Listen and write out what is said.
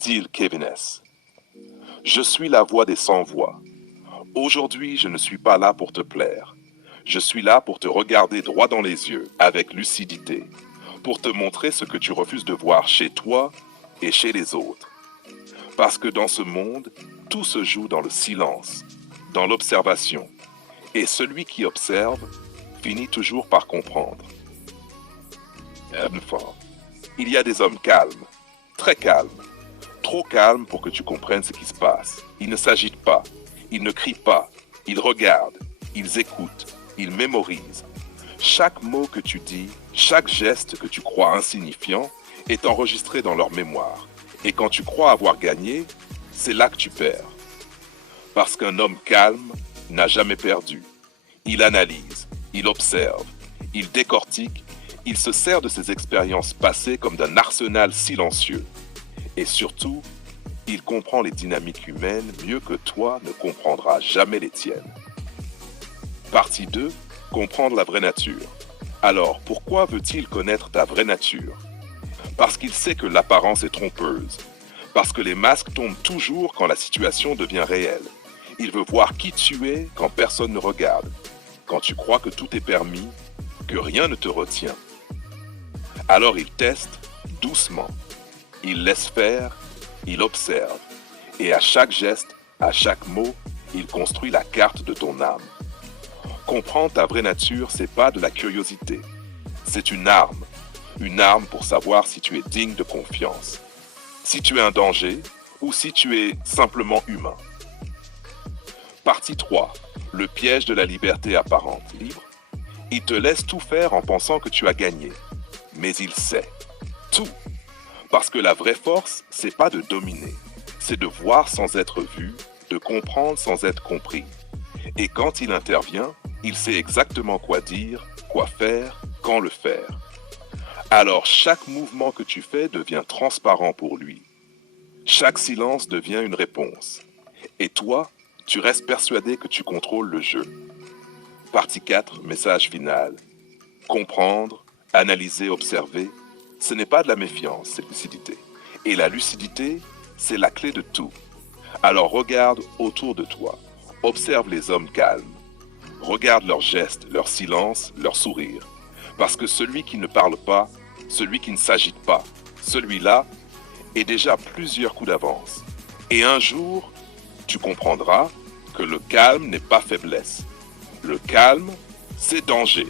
Style Kevin S. Je suis la voix des sans-voix. Aujourd'hui, je ne suis pas là pour te plaire. Je suis là pour te regarder droit dans les yeux, avec lucidité, pour te montrer ce que tu refuses de voir chez toi et chez les autres. Parce que dans ce monde, tout se joue dans le silence, dans l'observation. Et celui qui observe finit toujours par comprendre. Fort. Il y a des hommes calmes, très calmes, trop calmes pour que tu comprennes ce qui se passe. Ils ne s'agitent pas, ils ne crient pas, ils regardent, ils écoutent, ils mémorisent. Chaque mot que tu dis, chaque geste que tu crois insignifiant est enregistré dans leur mémoire. Et quand tu crois avoir gagné, c'est là que tu perds. Parce qu'un homme calme n'a jamais perdu. Il analyse, il observe, il décortique, il se sert de ses expériences passées comme d'un arsenal silencieux. Et surtout, il comprend les dynamiques humaines mieux que toi ne comprendras jamais les tiennes. Partie 2. Comprendre la vraie nature. Alors, pourquoi veut-il connaître ta vraie nature? Parce qu'il sait que l'apparence est trompeuse. Parce que les masques tombent toujours quand la situation devient réelle. Il veut voir qui tu es quand personne ne regarde. Quand tu crois que tout est permis, que rien ne te retient. Alors il teste doucement. Il laisse faire, il observe. Et à chaque geste, à chaque mot, il construit la carte de ton âme. Comprendre ta vraie nature, c'est pas de la curiosité. C'est une arme. Une arme pour savoir si tu es digne de confiance. Si tu es un danger ou si tu es simplement humain. Partie 3. Le piège de la liberté apparente. Libre. Il te laisse tout faire en pensant que tu as gagné. Mais il sait. Tout. Parce que la vraie force, c'est pas de dominer. C'est de voir sans être vu, de comprendre sans être compris. Et quand il intervient, il sait exactement quoi dire, quoi faire, quand le faire. Alors chaque mouvement que tu fais devient transparent pour lui. Chaque silence devient une réponse. Et toi, tu restes persuadé que tu contrôles le jeu. Partie 4, message final. Comprendre, analyser, observer, ce n'est pas de la méfiance, c'est lucidité. Et la lucidité, c'est la clé de tout. Alors regarde autour de toi. Observe les hommes calmes. Regarde leurs gestes, leurs silences, leurs sourires. Parce que celui qui ne parle pas, celui qui ne s'agite pas, celui-là est déjà plusieurs coups d'avance. Et un jour, tu comprendras que le calme n'est pas faiblesse. Le calme, c'est danger.